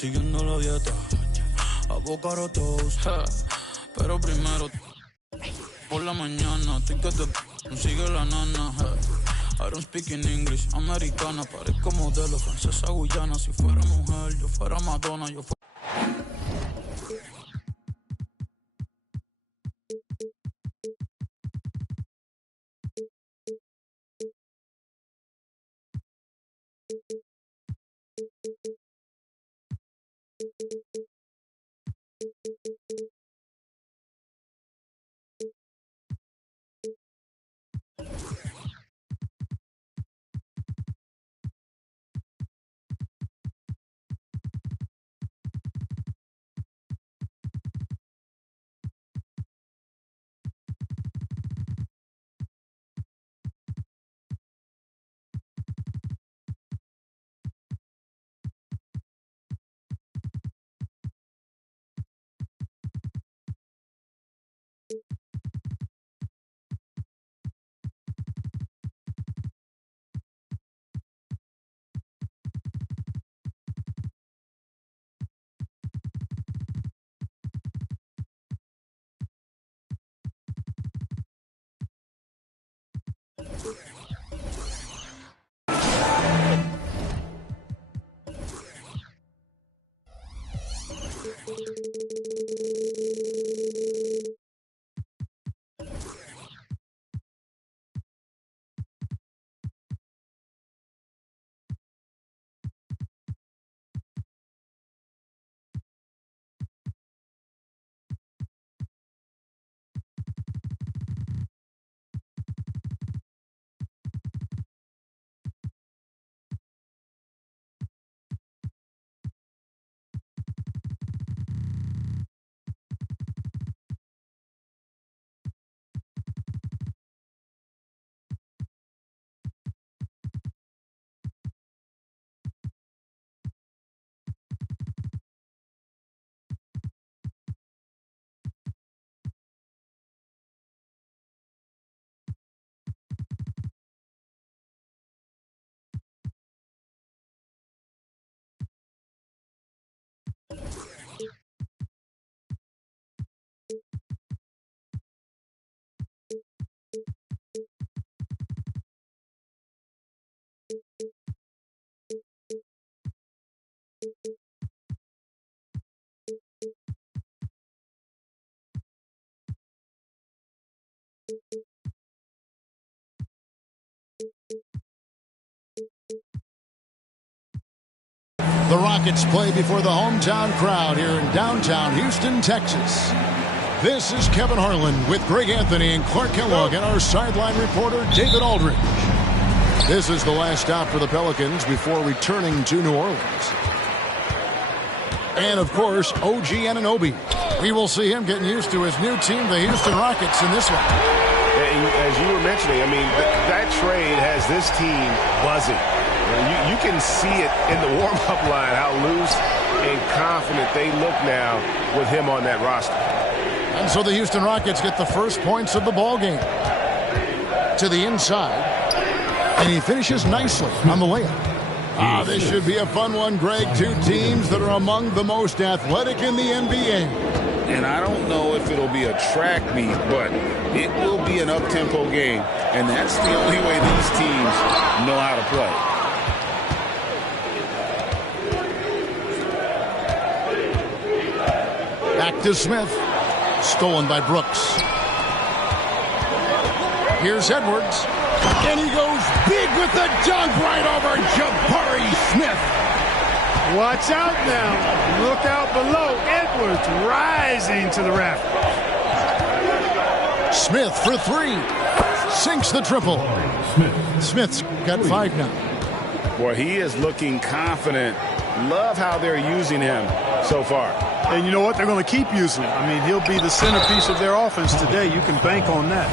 siguiendo la dieta, avocado toast, pero primero por la mañana, ticket de sigue la nana, I don't speak in English, americana, parezco modelo, francesa, guyana, si fuera mujer, yo fuera Madonna, yo fuera... The Rockets play before the hometown crowd here in downtown Houston, Texas. This is Kevin Harlan with Greg Anthony and Clark Kellogg and our sideline reporter, David Aldridge. This is the last stop for the Pelicans before returning to New Orleans. And, of course, OG Anunoby. We will see him getting used to his new team, the Houston Rockets, in this one. As you were mentioning, I mean, that trade has this team buzzing. You can see it in the warm-up line, how loose and confident they look now with him on that roster. And so the Houston Rockets get the first points of the ballgame. To the inside. And he finishes nicely on the layup. This should be a fun one, Greg. Two teams that are among the most athletic in the NBA. And I don't know if it'll be a track meet, but it will be an up-tempo game. And that's the only way these teams know how to play. Back to Smith. Stolen by Brooks. Here's Edwards. And he goes big with the dunk right over Jabari Smith. Watch out now. Look out below. Edwards rising to the raft. Smith for three. Sinks the triple. Smith's got 5 now. Boy, he is looking confident. Love how they're using him so far. And you know what? They're going to keep using him. I mean, he'll be the centerpiece of their offense today. You can bank on that.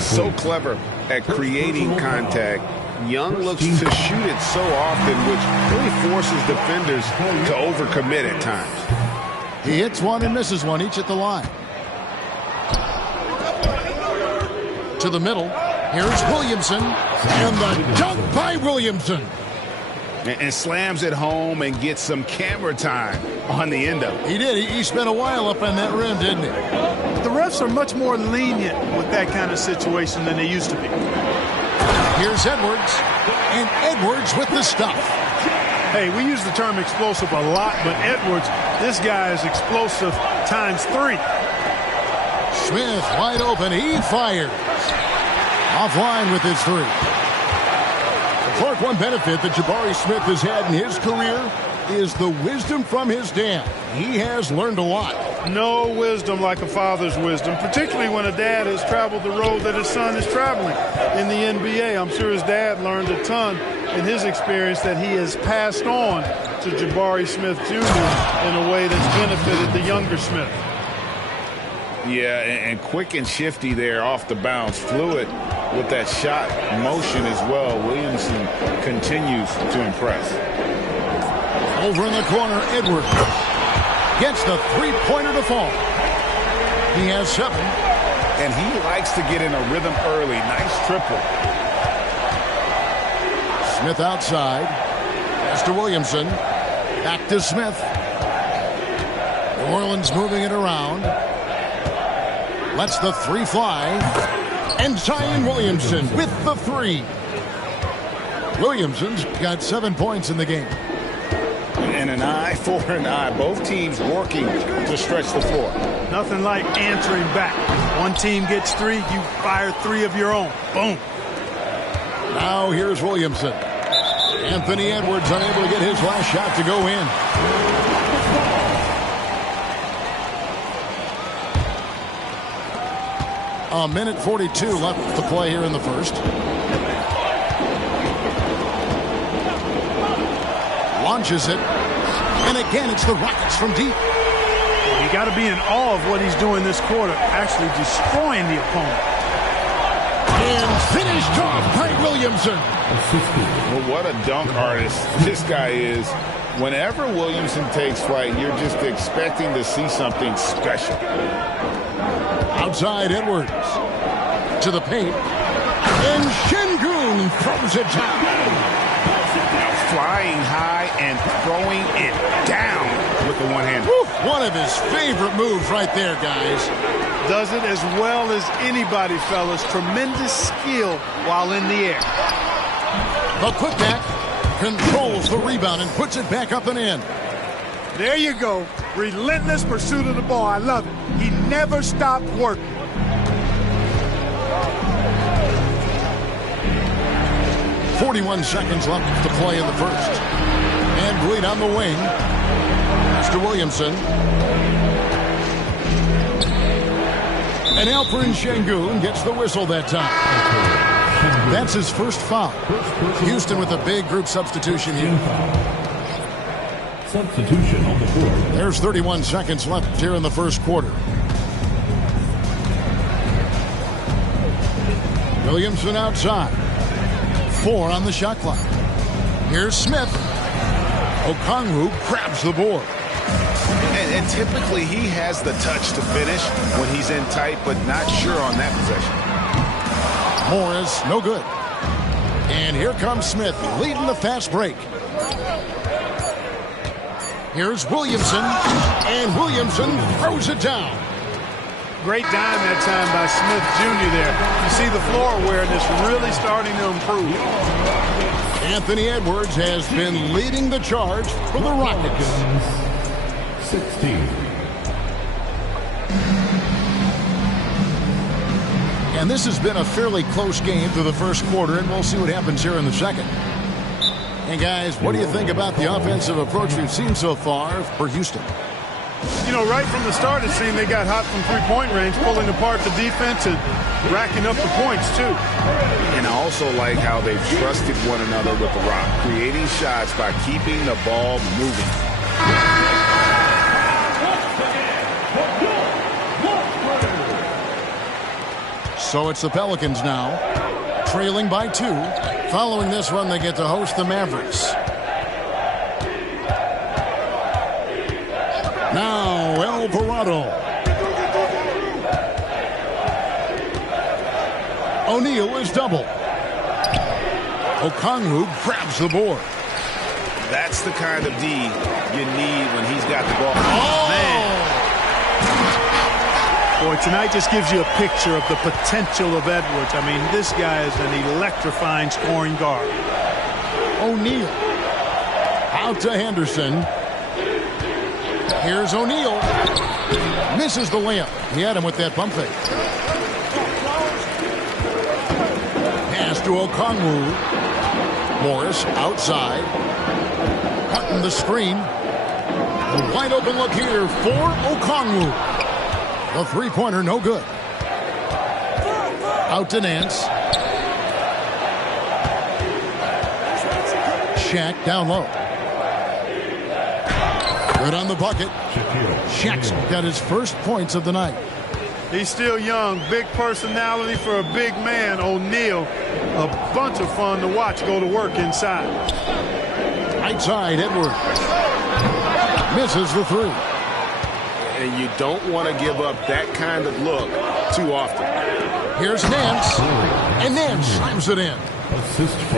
So clever at creating contact. Young looks to shoot it so often, which really forces defenders to overcommit at times. He hits one and misses one, each at the line. To the middle. Here's Williamson. And the dunk by Williamson. And slams it home and gets some camera time on the end of it. He did. He spent a while up on that rim, didn't he? The refs are much more lenient with that kind of situation than they used to be. Here's Edwards. And Edwards with the stuff. Hey, we use the term explosive a lot, but Edwards, this guy is explosive times 3. Smith wide open. He fires. Offline with his 3. Clark, one benefit that Jabari Smith has had in his career is the wisdom from his dad. He has learned a lot. No wisdom like a father's wisdom, particularly when a dad has traveled the road that his son is traveling in the NBA. I'm sure his dad learned a ton in his experience that he has passed on to Jabari Smith Jr. in a way that's benefited the younger Smith. Yeah, and quick and shifty there off the bounce. Fluid with that shot motion as well. Williamson continues to impress. Over in the corner, Edwards gets the three-pointer to fall. He has 7. And he likes to get in a rhythm early. Nice triple. Smith outside. Pass to Williamson. Back to Smith. New Orleans moving it around. Lets the 3 fly. And Zion Williamson with the 3. Williamson's got 7 points in the game. And an eye for an eye. Both teams working to stretch the floor. Nothing like answering back. One team gets 3, you fire 3 of your own. Boom. Now here's Williamson. Anthony Edwards unable to get his last shot to go in. A minute 42 left to play here in the first. Launches it. And again, it's the Rockets from deep. You got to be in awe of what he's doing this quarter, actually destroying the opponent. And finished off by Williamson. Well, what a dunk artist this guy is. Whenever Williamson takes flight, you're just expecting to see something special. Outside Edwards. To the paint. And Şengün throws it down. Flying high and throwing it down with the one-hand. One of his favorite moves right there, guys. Does it as well as anybody, fellas. Tremendous skill while in the air. The putback controls the rebound and puts it back up and in. There you go. Relentless pursuit of the ball. I love it. He never stopped working. .41 seconds left to play in the first. And Bleed on the wing. Mr. Williamson. And Alperen Şengün gets the whistle that time. That's his first foul. Houston with a big group substitution here. Substitution on the board. There's 31 seconds left here in the first quarter. Williamson outside. 4 on the shot clock. Here's Smith. Okongwu grabs the board. And typically he has the touch to finish when he's in tight, but not sure on that possession. Morris, no good. And here comes Smith, leading the fast break. Here's Williamson, and Williamson throws it down. Great dime that time by Smith Jr. there. You see the floor awareness really starting to improve. Anthony Edwards has been leading the charge for the Rockets. 16. And this has been a fairly close game through the first quarter, and we'll see what happens here in the second. And guys, what do you think about the offensive approach we've seen so far for Houston? You know, right from the start, it seemed they got hot from three-point range, pulling apart the defense and racking up the points, too. And I also like how they've trusted one another with the rock, creating shots by keeping the ball moving. So it's the Pelicans now, trailing by 2. Following this one, they get to host the Mavericks. Now, Alvarado. O'Neal is double. Okongwu grabs the board. That's the kind of D you need when he's got the ball. Oh, man. Boy, tonight just gives you a picture of the potential of Edwards. I mean, this guy is an electrifying scoring guard. O'Neal out to Henderson. Here's O'Neal. Misses the layup. He had him with that pump fake. Pass to Okongwu. Morris outside. Cutting the screen. A wide open look here for Okongwu. The three-pointer no good. Out to Nance. Shaq down low. Good on the bucket. Shaq's got his first points of the night. He's still young, big personality for a big man. O'Neal, a bunch of fun to watch go to work inside. Right side, Edwards. Misses the three. And you don't want to give up that kind of look too often. Here's Nance. And Nance slams it in.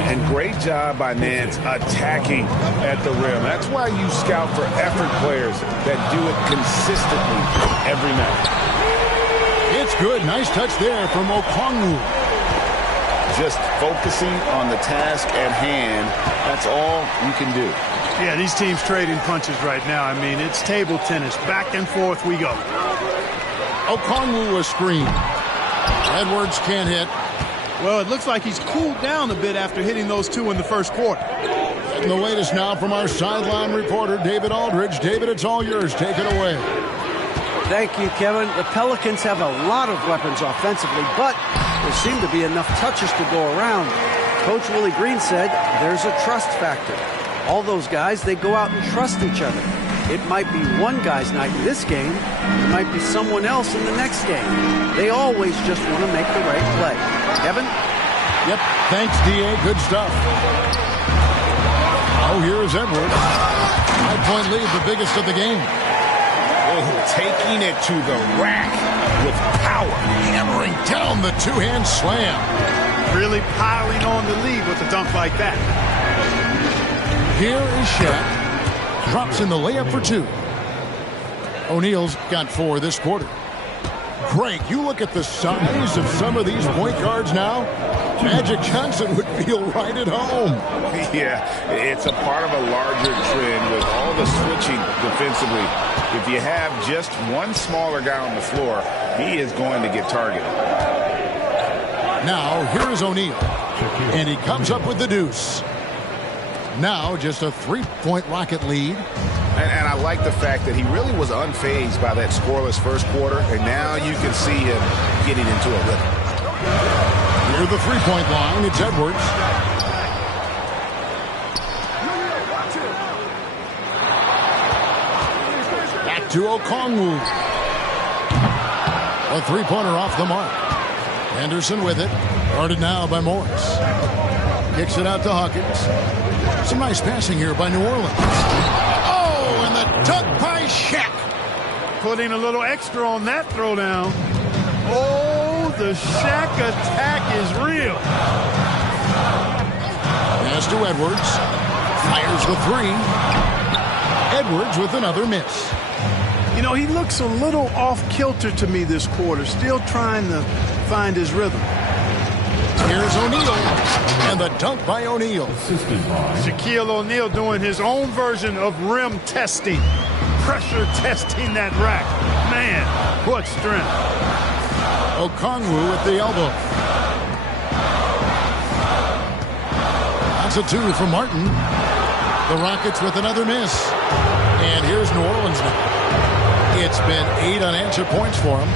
And great job by Nance attacking at the rim. That's why you scout for effort players that do it consistently every night. It's good. Nice touch there from Okongwu. Just focusing on the task at hand. That's all you can do. Yeah, these teams trading punches right now. I mean, it's table tennis. Back and forth we go. Okongwu a screen. Edwards can't hit. Well, it looks like he's cooled down a bit after hitting those two in the first quarter. And the latest now from our sideline reporter, David Aldridge. David, it's all yours. Take it away. Thank you, Kevin. The Pelicans have a lot of weapons offensively, but there seem to be enough touches to go around. Coach Willie Green said there's a trust factor. All those guys, they go out and trust each other. It might be one guy's night in this game. It might be someone else in the next game. They always just want to make the right play. Kevin? Yep. Thanks, D.A. Good stuff. Oh, here is Edwards. 5-point lead, the biggest of the game. Oh, taking it to the rack with power. Hammering down the two-hand slam. Really piling on the lead with a dunk like that. Here is Shaq. Drops in the layup for two. O'Neal's got 4 this quarter. Greg, you look at the size of some of these point guards now. Magic Johnson would feel right at home. Yeah, it's a part of a larger trend with all the switching defensively. If you have just one smaller guy on the floor, he is going to get targeted. Now, here is O'Neal. And he comes up with the deuce. Now, just a 3-point Rocket lead. And I like the fact that he really was unfazed by that scoreless first quarter, and now you can see him getting into a rhythm. Near the 3-point line, it's Edwards. Back to Okongwu. A 3-pointer off the mark. Henderson with it. Guarded now by Morris. Kicks it out to Hawkins. Some nice passing here by New Orleans. Oh, and the dunk by Shaq. Putting a little extra on that throwdown. Oh, the Shaq attack is real. Pass to Edwards. Fires the 3. Edwards with another miss. You know, he looks a little off kilter to me this quarter. Still trying to find his rhythm. Here's O'Neal, and the dunk by O'Neal. Shaquille O'Neal doing his own version of rim testing. Pressure testing that rack. Man, what strength. Okongwu with the elbow. That's a 2 from Martin. The Rockets with another miss. And here's New Orleans now. It's been 8 unanswered points for him.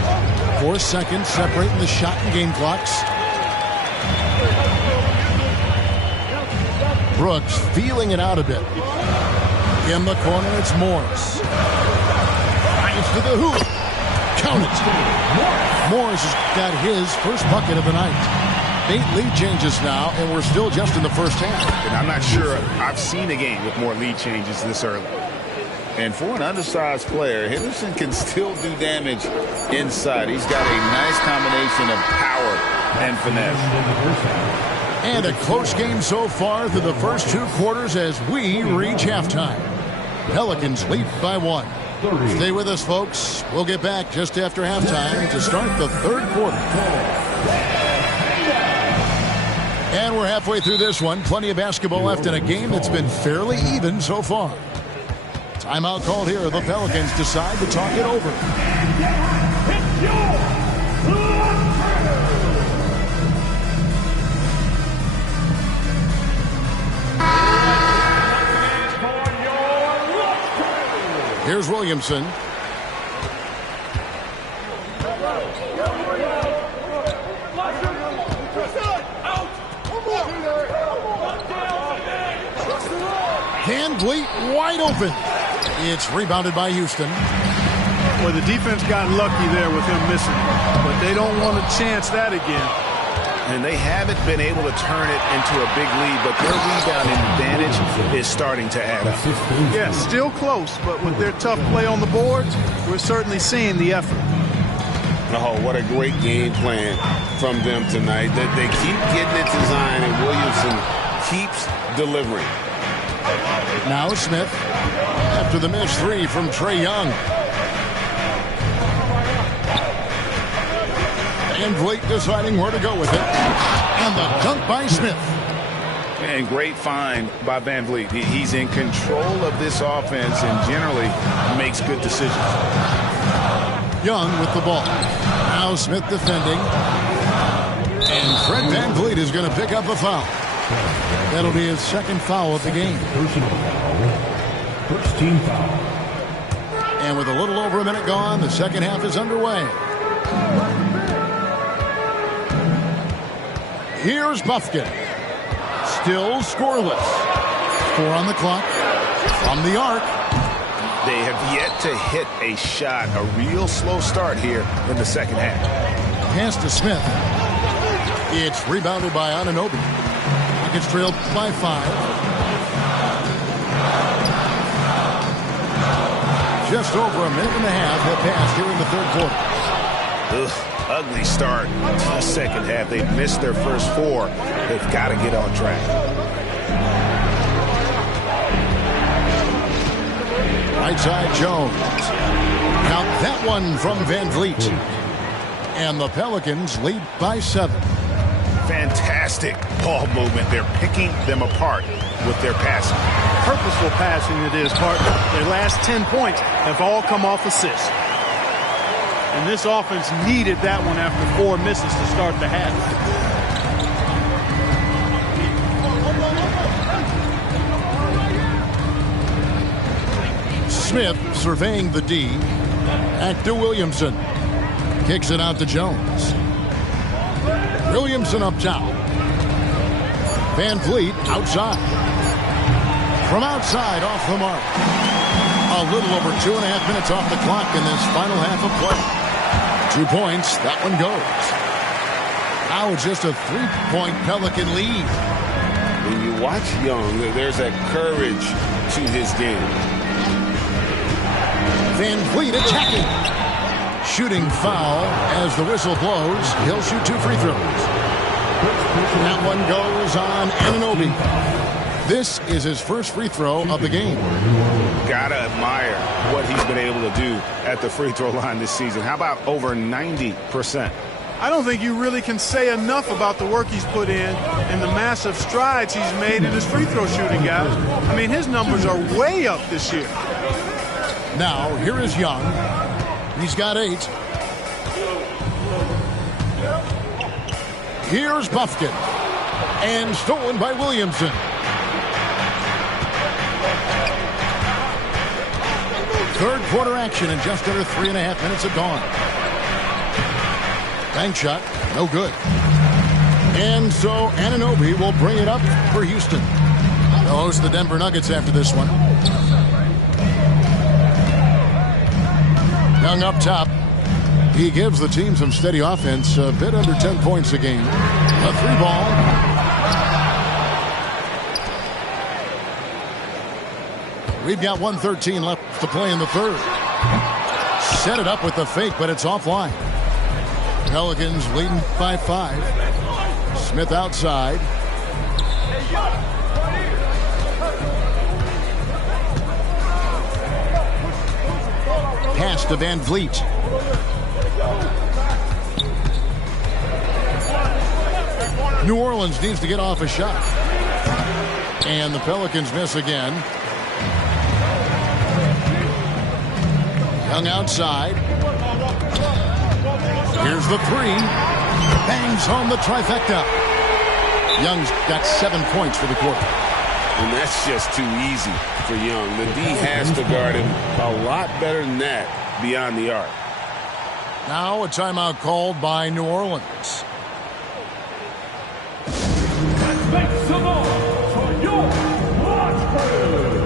4 seconds separating the shot and game clocks. Brooks feeling it out a bit. In the corner, it's Morris. Drives to the hoop. Count it. Morris has got his first bucket of the night. 8 lead changes now, and we're still just in the first half. And I'm not sure I've seen a game with more lead changes this early. And for an undersized player, Henderson can still do damage inside. He's got a nice combination of power and finesse. And a close game so far through the first 2 quarters as we reach halftime. Pelicans lead by 1. Stay with us, folks. We'll get back just after halftime to start the 3rd quarter. And we're halfway through this one. Plenty of basketball left in a game that's been fairly even so far. Timeout called here. The Pelicans decide to talk it over. Here's Williamson. VanVleet wide open. It's rebounded by Houston. Well, the defense got lucky there with him missing, but they don't want to chance that again. And they haven't been able to turn it into a big lead, but their rebounding advantage is starting to add up. Yeah, still close, but with their tough play on the boards, we're certainly seeing the effort. Oh, what a great game plan from them tonight. They keep getting it to Zion, and Williamson keeps delivering. Now Smith after the missed 3 from Trae Young. VanVleet deciding where to go with it. And the dunk by Smith. And great find by VanVleet. He's in control of this offense and generally makes good decisions. Young with the ball. Now Smith defending. And Fred VanVleet is going to pick up a foul. That'll be his 2nd foul of the game. Personal foul. First team foul. And with a little over a minute gone, the 2nd half is underway. Here's Bufkin. Still scoreless. 4 on the clock. From the arc. They have yet to hit a shot. A real slow start here in the 2nd half. Pass to Smith. It's rebounded by Anunoby. Rockets trailed by 5. Just over a minute and a half have passed here in the 3rd quarter. Ugh, ugly start to the 2nd half. They've missed their first 4. They've got to get on track. Right side Jones. Count that one from VanVleet. And the Pelicans lead by 7. Fantastic ball movement. They're picking them apart with their passing. Purposeful passing it is, partner. Their last 10 points have all come off assists. And this offense needed that one after 4 misses to start the half. Smith surveying the D. Back to Williamson. Kicks it out to Jones. Williamson up top. VanVleet outside. From outside off the mark. A little over 2.5 minutes off the clock in this final half of play. 2 points. That one goes. Now it's just a 3-point Pelican lead. When you watch Young, there's that courage to his game. VanVleet attacking. Shooting foul as the whistle blows. He'll shoot 2 free throws. That one goes on Anunoby. This is his first free throw of the game. Gotta admire what he's been able to do at the free throw line this season. How about over 90%? I don't think you really can say enough about the work he's put in and the massive strides he's made in his free throw shooting, guys. I mean, his numbers are way up this year. Now, here is Young. He's got 8. Here's Bufkin. And stolen by Williamson. Third quarter action in just under 3.5 minutes have gone. Bank shot, no good. And so Anunoby will bring it up for Houston. They'll host the Denver Nuggets after this one. Young up top. He gives the team some steady offense, a bit under 10 points a game. A 3-ball. We've got 1:13 left to play in the 3rd. Set it up with the fake, but it's offline. Pelicans leading by 5. Smith outside. Pass to Van Vliet. New Orleans needs to get off a shot. And the Pelicans miss again. Young outside. Here's the three. Bangs home the trifecta. Young's got 7 points for the quarter. And that's just too easy for Young. The D has to guard him a lot better than that beyond the arc. Now a timeout called by New Orleans. Make some noise for your Watford.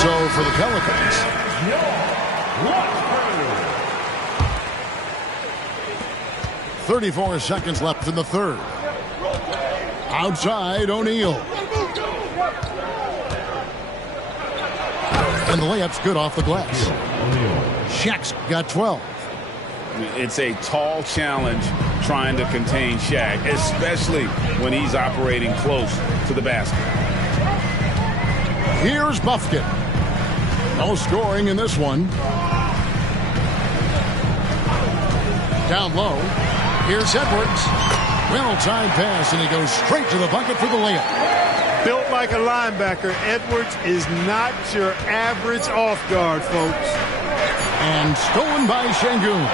So for the Pelicans, 34 seconds left in the third. Outside, O'Neal. And the layup's good off the glass. Shaq's got 12. It's a tall challenge trying to contain Shaq, especially when he's operating close to the basket. Here's Bufkin. No scoring in this one. Down low. Here's Edwards. Well-timed pass, and he goes straight to the bucket for the layup. Built like a linebacker, Edwards is not your average off guard, folks. And stolen by Şengün.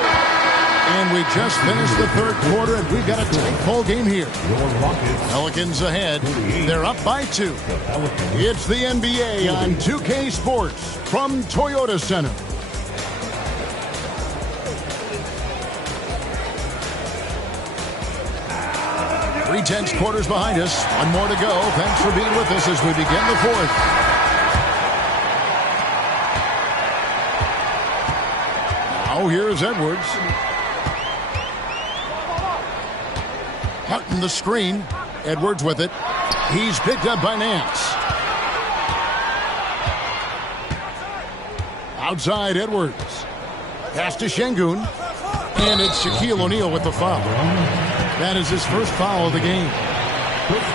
And we just finished the third quarter, and we've got a tight ball game here. Pelicans ahead. They're up by 2. It's the NBA on 2K Sports from Toyota Center. 3/10 quarters behind us. One more to go. Thanks for being with us as we begin the fourth. Now here's Edwards. Martin the screen. Edwards with it. He's picked up by Nance. Outside Edwards. Pass to Şengün. And it's Shaquille O'Neal with the foul. That is his first foul of the game.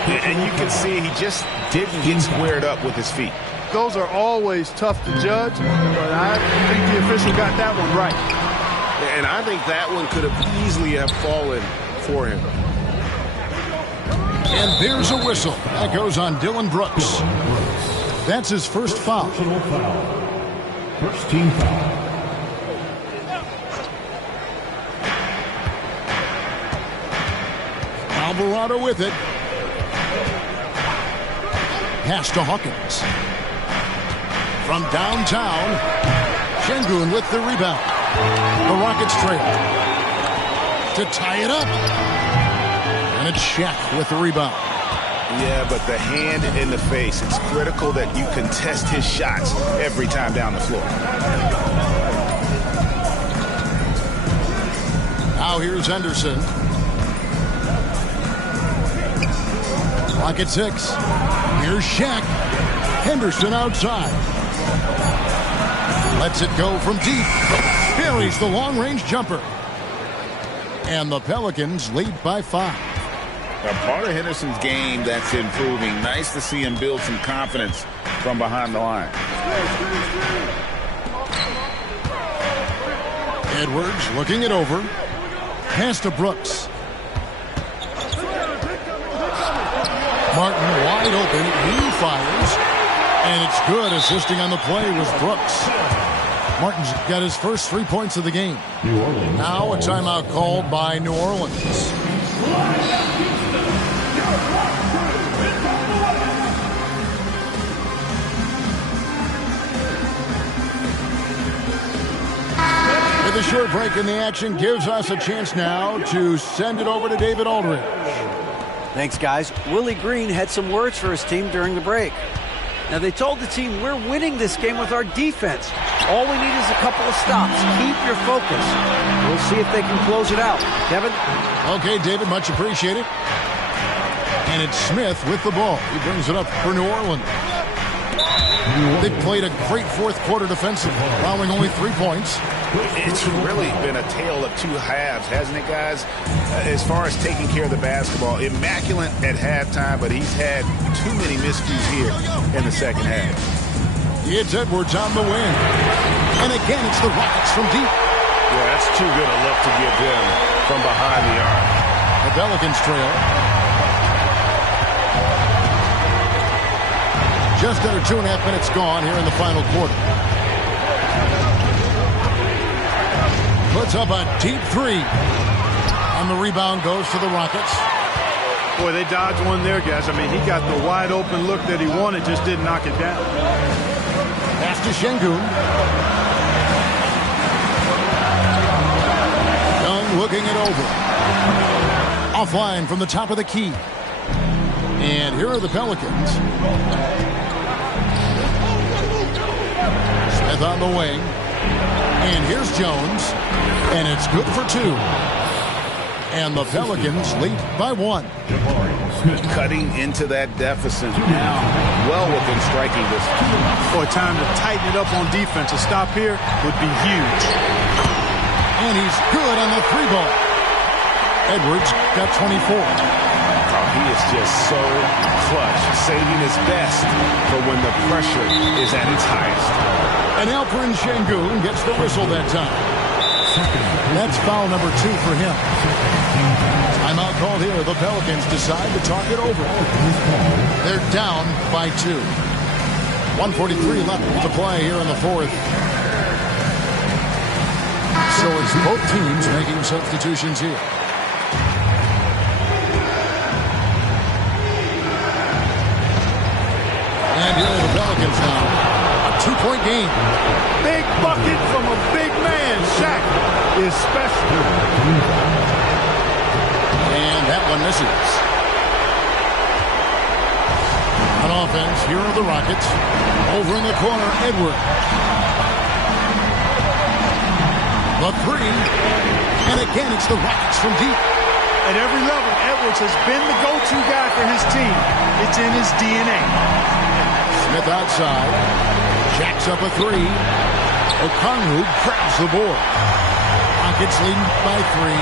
And you can see he just didn't get squared up with his feet. Those are always tough to judge, but I think the official got that one right. And I think that one could have easily have fallen for him. And there's a whistle. That goes on Dillon Brooks. That's his first foul. First team foul. Alvarado with it. Pass to Hawkins. From downtown, Şengün with the rebound. The Rockets trail. To tie it up. And it's Shaq with the rebound. Yeah, but the hand in the face, it's critical that you contest his shots every time down the floor. Now here's Henderson. Clock at 6. Here's Shaq. Henderson outside. Lets it go from deep. Buries the long-range jumper. And the Pelicans lead by 5. A part of Henderson's game that's improving. Nice to see him build some confidence from behind the line. Edwards looking it over. Pass to Brooks. Martin wide open. He fires. And it's good. Assisting on the play was Brooks. Martin's got his first 3 points of the game. Now a timeout called by New Orleans. With a short break in the action gives us a chance now to send it over to David Aldridge. Thanks, guys. Willie Green had some words for his team during the break. Now, they told the team, we're winning this game with our defense. All we need is a couple of stops. Keep your focus. We'll see if they can close it out. Kevin? Okay, David, much appreciated. And it's Smith with the ball. He brings it up for New Orleans. They played a great fourth quarter defensively, allowing only 3 points. It's really been a tale of two halves, hasn't it, guys? As far as taking care of the basketball, immaculate at halftime, but he's had too many miscues here in the second half. It's Edwards on the wing. And again, it's the Rockets from deep. Yeah, that's too good a look to give them from behind the arc. The Pelicans trail. Just under 2.5 minutes gone here in the final quarter. Puts up a deep three. And the rebound goes to the Rockets. Boy, they dodged one there, guys. I mean, he got the wide open look that he wanted, just didn't knock it down. Pass to Şengün. Young looking it over. Offline from the top of the key. And here are the Pelicans. Smith on the wing. And here's Jones. And it's good for 2. And the Pelicans lead by 1. Cutting into that deficit now, well within striking distance. Boy, time to tighten it up on defense. A stop here would be huge. And he's good on the 3-ball. Edwards got 24. He is just so clutch, saving his best for when the pressure is at its highest. And Alperen Şengün gets the whistle that time. That's foul number 2 for him. Timeout called here. The Pelicans decide to talk it over. They're down by 2. 1:43 left to play here in the fourth. So it's both teams making substitutions here. And here are the Pelicans now. A 2-point game. Big bucket from a big man. Shaq is special. And that one misses. On offense, here are the Rockets. Over in the corner, Edwards. The 3. And again, it's the Rockets from deep. At every level, Edwards has been the go-to guy for his team. It's in his DNA. Smith outside. Jacks up a 3. Okongwu grabs the board. Rockets leading by 3.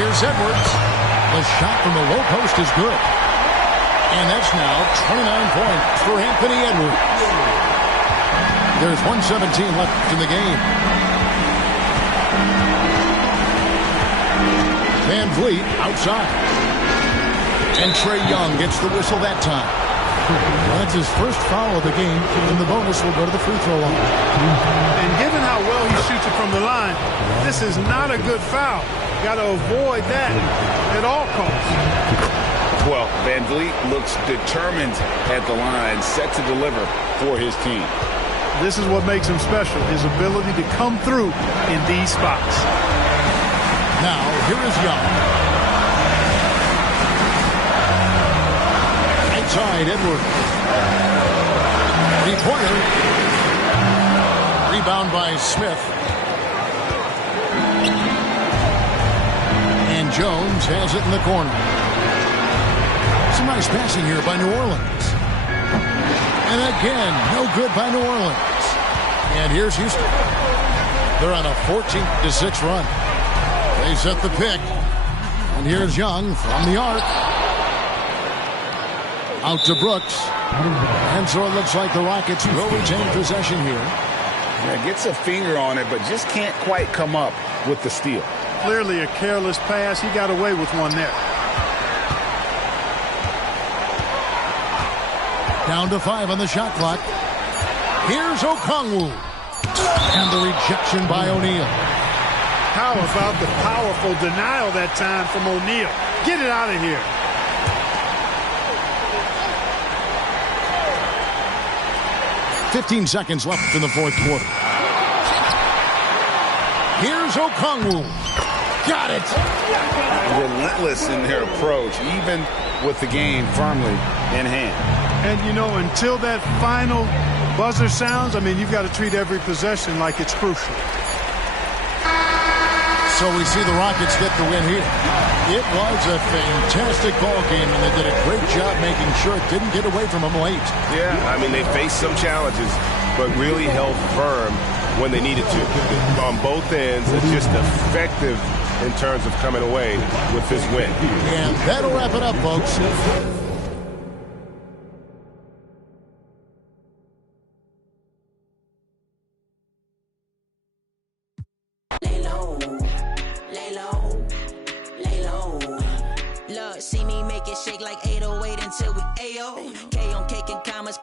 Here's Edwards. The shot from the low post is good. And that's now 29 points for Anthony Edwards. There's 1:17 left in the game. Van Vliet outside. And Trae Young gets the whistle that time. Well, that's his first foul of the game, and the bonus will go to the free throw line. And given how well he shoots it from the line, this is not a good foul. Got to avoid that at all costs. Well, Van Vliet looks determined at the line, set to deliver for his team. This is what makes him special, his ability to come through in these spots. Now, here is Young. Outside, Edwards. 3-pointer. Rebound by Smith. And Jones has it in the corner. Some nice passing here by New Orleans. And again, no good by New Orleans. And here's Houston. They're on a 14-6 run. They set the pick. And here's Young from the arc. Out to Brooks. And so it looks like the Rockets will retain possession here. Yeah, gets a finger on it, but just can't quite come up with the steal. Clearly a careless pass. He got away with one there. Down to 5 on the shot clock. Here's Okongwu. And the rejection by O'Neal. How about the powerful denial that time from O'Neal? Get it out of here. .15 seconds left in the fourth quarter. Here's Okongwu. Got it. Relentless in their approach, even with the game firmly in hand. And, you know, until that final buzzer sounds, I mean, you've got to treat every possession like it's crucial. So we see the Rockets get the win here. It was a fantastic ball game, and they did a great job making sure it didn't get away from them late. Yeah, I mean, they faced some challenges, but really held firm when they needed to. On both ends, it's just effective in terms of coming away with this win. And that'll wrap it up, folks. Lay low, lay low, lay low. Look, see me make it shake like 808 until we AO. K on cake and commas.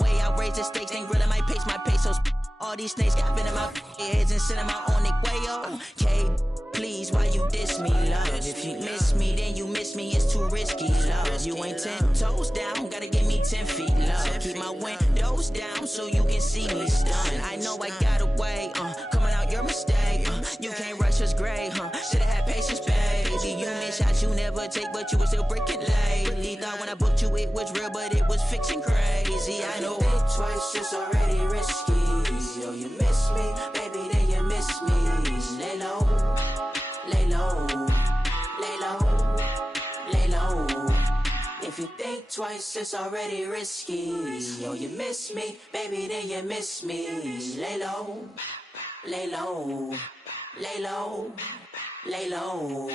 Way outrageous stakes, ain't grilling my pesos. All these snakes got been in my heads and send them out on their way, yo. K, please, why you diss me, love? If you miss me, then you miss me, it's too risky, love. You ain't 10 toes down, gotta give me 10 feet, love. Keep my windows down so you can see me stunned. I know I got away, coming out your mistake. You can't rush us gray, should've had patience, baby. You miss shots you never take, but you were still breaking lately. Thought when I booked you it was real, but it was fiction crazy. I know think twice, it's already risky. Yo, you miss me, baby, then you miss me. Lay low, lay low, lay low, lay low. If you think twice, it's already risky. Yo, you miss me, baby, then you miss me. Lay low, lay low, lay low, lay low.